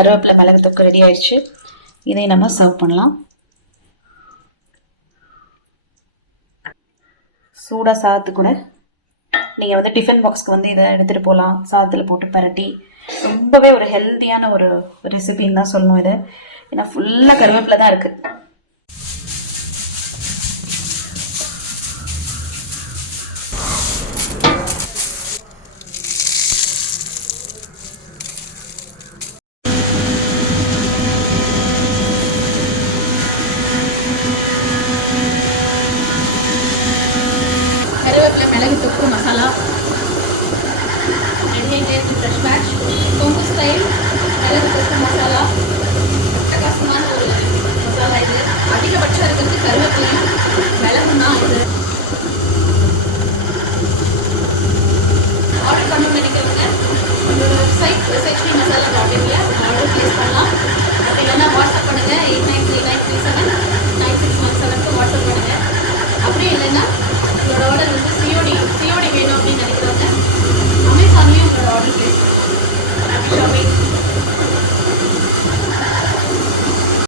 கருவேப்பிலை மிளகு தொக்கு ரெடி ஆயிடுச்சு. இதை நம்ம சர்வ் பண்ணலாம். சூடாக சாதத்து கூட நீங்கள் வந்து டிஃபன் பாக்ஸ்க்கு வந்து இதை எடுத்துகிட்டு போகலாம். சாதத்தில் போட்டு பரட்டி ரொம்பவே ஒரு ஹெல்த்தியான ஒரு ரெசிபின்னு தான் சொல்லணும் இது. ஏன்னா ஃபுல்லாக கருவேப்பிலை தான் இருக்குது.